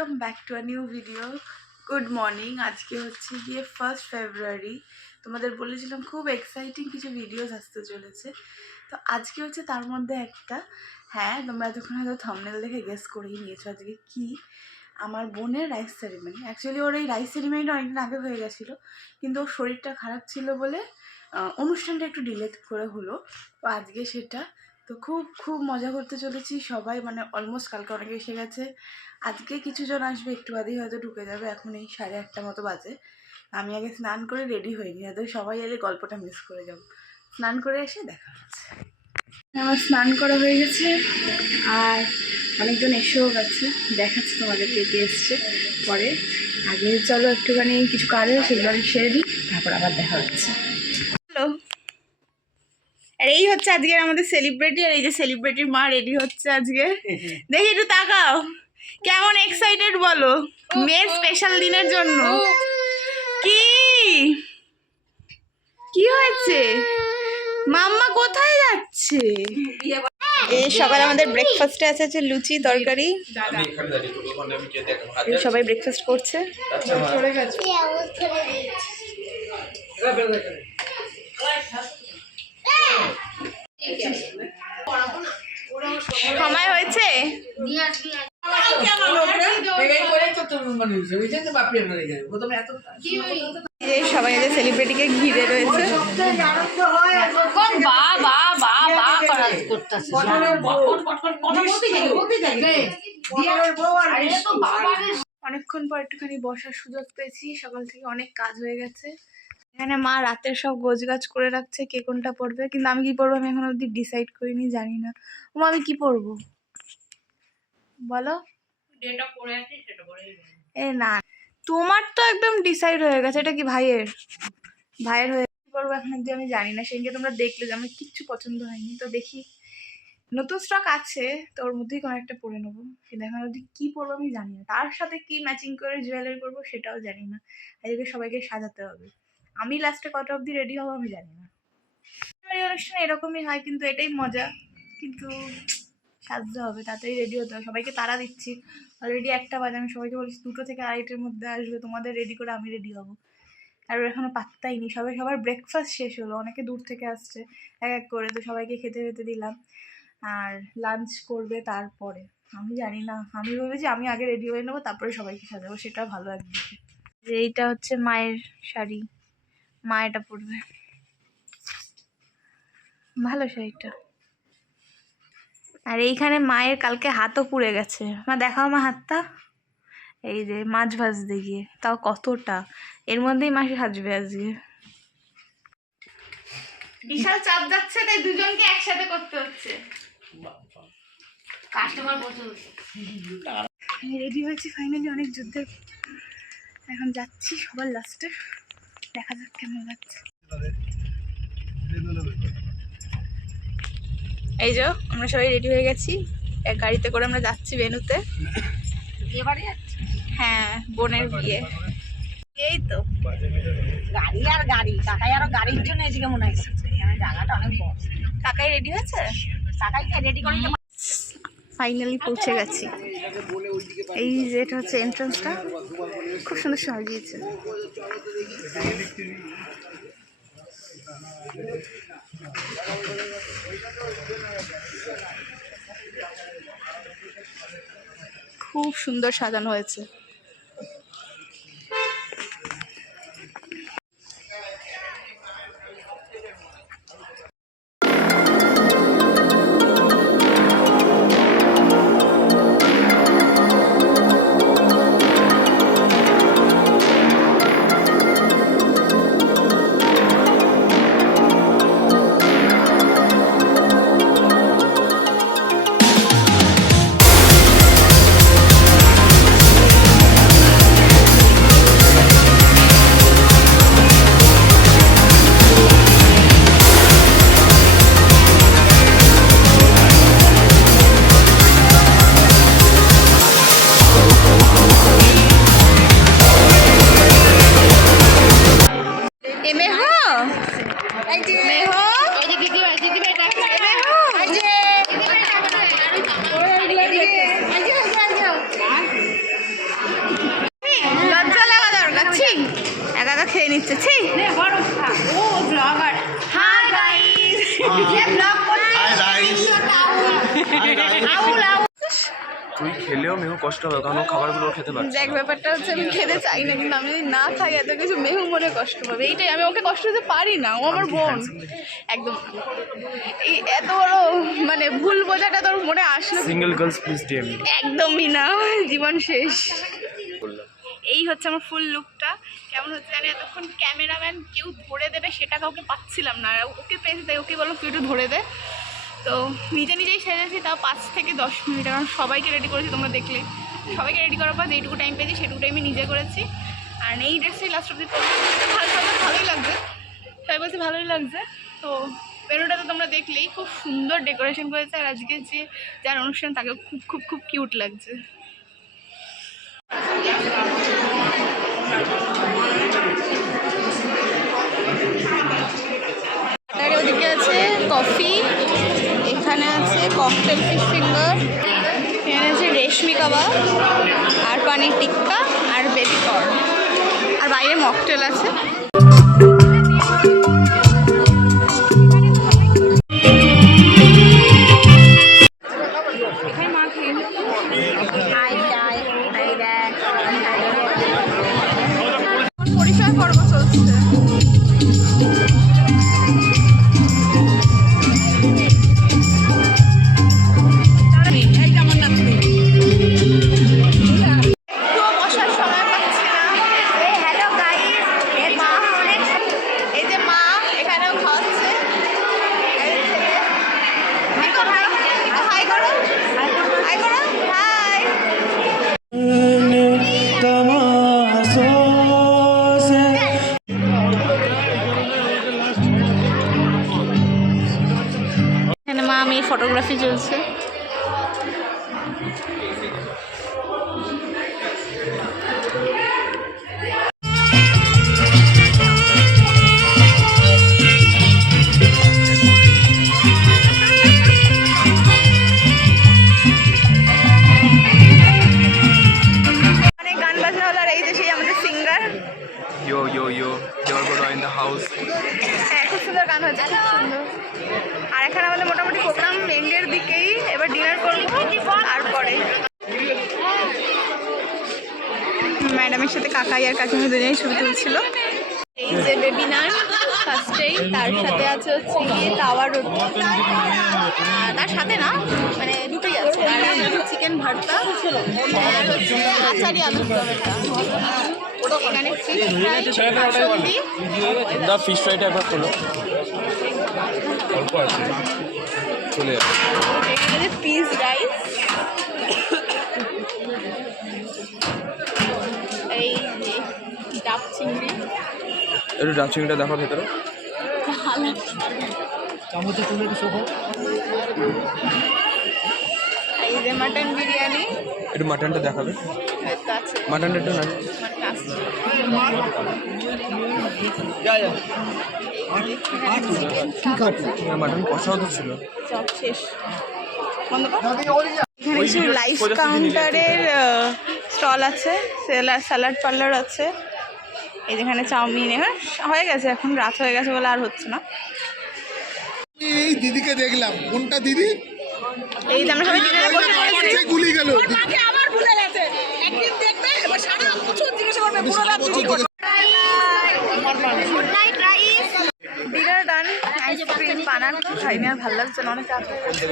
Welcome back to a new video. Good morning. আজকে হচ্ছে গিয়ে 1 ফেব্রুয়ারি। তোমাদের বলেছিলাম খুব এক্সাইটিং কিছু ভিডিওস আসতে চলেছে, তো আজকে হচ্ছে তার মধ্যে একটা। হ্যাঁ, তোমরা এতক্ষণ হয়তো থাম্বনেল দেখে গেস করেই নিয়েছো আজকে কি। আমার বোনের রাইস সেরিমনি। অ্যাকচুয়ালি ওর এই রাইস সেরিমনিটা অনেকদিন আগে হয়ে গেছিলো, কিন্তু ওর শরীরটা খারাপ ছিল বলে অনুষ্ঠানটা একটু ডিলে করে হলো। তো আজকে সেটা, তো খুব খুব মজা করতে চলেছি সবাই, মানে অলমোস্ট কালকে অনেকে এসে গেছে, আজকে কিছুজন আসবে, একটু বাদেই হয়তো ঢুকে যাবে। এখন এই 8:30 মতো বাজে। আমি আগে স্নান করে রেডি হয়ে নিই, হয়তো সবাই এলে গল্পটা মিস করে যাবো। স্নান করে এসে দেখা হচ্ছে। আমার স্নান করা হয়ে গেছে আর অনেকজন এসেও গেছে, দেখাচ্ছি তোমাদেরকে কে এসছে পরে। আগে চলো একটুখানি কিছু কাজ আছে সেগুলো আমি সেরে দিই, তারপর আবার দেখা হচ্ছে। হ্যালো, আর এই হচ্ছে আজকে আমাদের সেলিব্রিটি, আর এই যে সেলিব্রিটির মা রেডি হচ্ছে আজকে। দেখি একটু তাকাও, কেমন এক্সাইটেড বলো মেয়ের স্পেশাল দিনের জন্য। কি কি হয়েছে? মাম্মা কোথায় যাচ্ছে? এই সকালে আমাদের ব্রেকফাস্টে আছে হচ্ছে লুচি তরকারি। সবাই ব্রেকফাস্ট করছে। সময় হয়েছে, সবাই সেলিব্রিটিকে ঘিরে রয়েছে। অনেকক্ষণ পর একটুখানি বসার সুযোগ পেয়েছি, সকাল থেকে অনেক কাজ হয়ে গেছে। এখানে মা রাতের সব গোছগাছ করে রাখছে কে কোনটা পরবে, কিন্তু আমি কি পরবো আমি এখন অব্দি ডিসাইড করিনি, জানি না। মা আমি কি পরবো বলো? এ না, তোমার তো একদম ডিসাইড হয়ে গেছে, এটা কি ভাইয়ের হয়ে পরবো এখন অব্দি আমি জানি না। সেদিনকে তোমরা দেখলে যে আমার কিচ্ছু পছন্দ হয়নি, তো দেখি নতুন স্টক আছে তো ওর মধ্যেই কোনো একটা পরে নেবো। কিন্তু এখন অব্দি কি পরবো আমি জানি না, তার সাথে কি ম্যাচিং করে জুয়েলারি পরবো সেটাও জানি না। আজকে সবাইকে সাজাতে হবে, আমি লাস্টে কটা অব্দি রেডি হবো আমি জানি না। এই অনুষ্ঠানে এরকমই হয়, কিন্তু এটাই মজা। কিন্তু সাজতে হবে, তাড়াতাড়ি রেডি হতে হবে, সবাইকে তাড়া দিচ্ছি। অলরেডি 1টা বাজে, আমি সবাইকে বলছি 2টো থেকে 2:30-এর মধ্যে আসবে, তোমাদের রেডি করে আমি রেডি হবো। আর এখনো পাত্তাই নি, সবার ব্রেকফাস্ট শেষ হলো, অনেকে দূর থেকে আসছে এক এক করে, তো সবাইকে খেতে দিলাম। আর লাঞ্চ করবে তারপরে, আমি জানি না। আমি ভেবেছি আমি আগে রেডি হয়ে নেবো, তারপরে সবাইকে সাজাবো, সেটা ভালো একদিকে। যে এইটা হচ্ছে মায়ের শাড়ি, মা এটা পরবে, ভালো শাড়িটা। আর এইখানে মায়ের কালকে হাতও পুড়ে গেছে। মা দেখাও মা হাতটা, এই যে মাছ ভাজতে গিয়ে, তাও কতটা, এর মধ্যেই মাসি সাজবে আজকে। বিশাল চাপ যাচ্ছে, তাই দুজনকে একসাথে করতে হচ্ছে। কাস্টমার বসে আমি রেডি হয়েছি ফাইনালি, অনেক যুদ্ধের। এখন যাচ্ছি সবার লাস্টে, দেখা যাক কেমন লাগছে। এই যে আমরা সবাই রেডি হয়ে গেছি, এক গাড়িতে করে আমরা যাচ্ছি ভেন্যুতে। এবারে যাচ্ছি, হ্যাঁ বোনের বিয়ে। এই তো গাড়ি আর গাড়ি, কাকাই আরো গাড়ির জন্য এদিকে মনে হয় জায়গাটা অনেক বড়। কাকাই রেডি হয়েছে, কাকাইকে রেডি করে ফাইনালি পৌঁছে গেছি। এই যে এটা হচ্ছে এন্ট্রান্সটা, খুব সুন্দর সাজিয়েছে। খুব সুন্দর সাজানো হয়েছে। নিচ্ছে। ছি ও ব্লগার। হাই গাইস, যে ব্লগ করতে আউল আউল। তুই খেলেও মেহু কষ্ট হবে, কারণ খাবারগুলো খেতে পারছে। দেখ ব্যাপারটা হচ্ছে আমি খেতে চাই না, কিন্তু আমি যদি না খাই এত কিছু মেহু মনে কষ্ট পাবে, এইটাই। আমি ওকে কষ্ট দিতে পারি না, ও আমার বোন। একদম এই এত বড় মানে ভুল বোঝাটা তোর মনে আসলো? Single girls please DM. একদমই না, জীবন শেষ। এই হচ্ছে আমার ফুল লুকটা। কেমন হচ্ছে জানি, এতক্ষণ ক্যামেরাম্যান কেউ ধরে দেবে সেটা কাউকে পাচ্ছিলাম না, ওকে পেয়েছি তাই ওকে বলো তুই একটু ধরে দে। তো নিজে নিজেই সেরেছি, তাও 5 থেকে 10 মিনিট, কারণ সবাইকে রেডি করেছি, তোমরা দেখলে। সবাইকে রেডি করার পর যেটুকু টাইম পেয়েছি সেটুকু টাইমে নিজে করেছি। আর এই ড্রেসটাই লাস্ট অব্দি পরবো, ভালোই লাগছে, সবাই বলছে ভালোই লাগছে। তো বেরোটা তো তোমরা দেখলেই, খুব সুন্দর ডেকোরেশন করেছে। আর আজকে যে যার অনুষ্ঠান তাকে খুব খুব খুব কিউট লাগছে। ওদিকে আছে কফি, এখানে আছে ককটেল ফিশ ফিঙ্গার, এখানে আছে রেশমি কাবাব আর পানির টিক্কা আর বেবি কর্ন, আর বাইরে মকটেল আছে। পরিচয় পর্ব চলছে। এখানে মা আমি ফটোগ্রাফি চলছে। অনেক গান বাজনা হলো, আর এই যে সেই আমাদের singer. Yo yo yo, Deogarh in the house. হ্যাঁ, খুব সুন্দর গান হচ্ছে, খুব সুন্দর। আর এখানে আমাদের মোটামুটি প্রোগ্রাম এন্ডের দিকেই, এবার ডিনার করবো। তারপরে ম্যাডামের সাথে কাকাই আর কাকিমা দুজনেই ছবি তুলছিল। এই যে বেবি নান ফার্স্টেই, তার সাথে আছে হচ্ছে গিয়ে তাওয়া রুটি, তার সাথে না মানে দুটোই আছে। আর চিকেন ভর্তা, আর হচ্ছে আচারি আলুর দম। এখানে ফিশ ফ্রাই, কাসন্দি। দা ফিশ ফ্রাইটা একবার খোলো, অল্প আছে চলে যাবে। এখানে পিস রাইস, এই যে ডাব চিংড়ি। একটু ডাব চিংড়িটা দেখো ভেতরে। এই যে মাটন বিরিয়ানি, একটু মাটনটা দেখাবে, মাটনটা একটু না। মাটন কষাও তো ছিল। সব শেষ, বন্ধ কর। এখানে কিছু লাইভ কাউন্টারের স্টল আছে, স্যালাড পার্লার আছে। এই যেখানে চাউমিন, এবার হয়ে গেছে, এখন রাত হয়ে গেছে বলে আর হচ্ছে না। এই দিদিকে দেখলাম, কোনটা দিদি? এই যে আমরা সবাই ডিনারে বসে পড়েছি। গুলি গেল। আবার ভুলে গেছে, একদিন দেখবে এবার সারা বছর জিজ্ঞাসা করবে পুরো রাত কি করবে। Good night rice. ডিনার ডান, আইসক্রিম বানান খাইনি, আর ভালো লাগছে না, অনেক রাত হয়ে গেছে,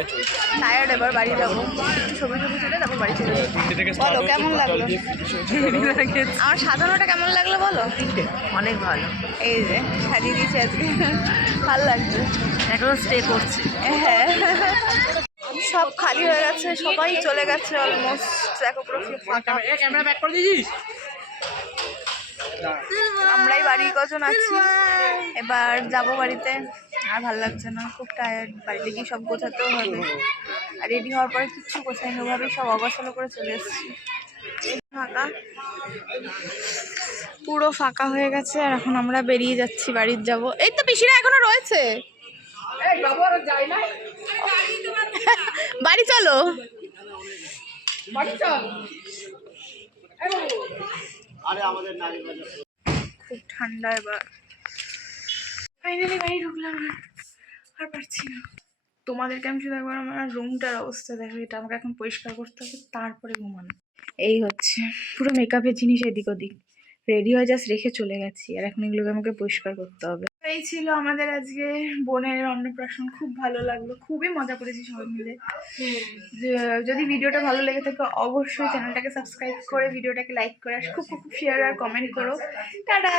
টায়ার্ড। এবার বাড়ি যাবো, একটু ছবি তুলে তারপর বাড়ি চলে যাবো। বলো কেমন লাগলো আমার সাজানোটা, কেমন লাগলো বলো? অনেক ভালো, এই যে সাজিয়ে দিয়েছি আজকে, ভালো লাগছে। এখন স্টে করছি। হ্যাঁ, সব খালি হয়ে গেছে, সবাই চলে গেছে অলমোস্ট। দেখো পুরো ফাঁকা। আমরাই বাড়ি কজন আছি, এবার যাবো বাড়িতে। আর ভালো লাগছে না, খুব টায়ার্ড। বাড়িতে গিয়ে সব গোছাতেও হবে, আর রেডি হওয়ার পরে কিচ্ছু গোছাইনি, ওভাবেই সব অগোছালো করে চলে এসেছি। ফাঁকা, পুরো ফাঁকা হয়ে গেছে। আর এখন আমরা বেরিয়ে যাচ্ছি, বাড়ির যাব। এই তো পিসিরা এখনো রয়েছে, বাড়ি চলো, খুব ঠান্ডা এবার। ফাইনালি বাড়ি ঢুকলাম, আর পারছি না। তোমাদেরকে আমি শুধু একবার আমার রুমটার অবস্থা দেখো, এটা আমাকে এখন পরিষ্কার করতে হবে, তারপরে ঘুমানো। এই হচ্ছে পুরো মেকআপের জিনিস এদিক ওদিক রেডি হয়ে জাস্ট রেখে চলে গেছি, আর এখন এগুলোকে আমাকে পরিষ্কার করতে হবে। এই ছিল আমাদের আজকে বোনের অন্নপ্রাশন, খুব ভালো লাগলো, খুবই মজা করেছি সবাই মিলে। যদি ভিডিওটা ভালো লেগে থাকে অবশ্যই চ্যানেলটাকে সাবস্ক্রাইব করে ভিডিওটাকে লাইক করে খুব খুব শেয়ার আর কমেন্ট করো। টাটা।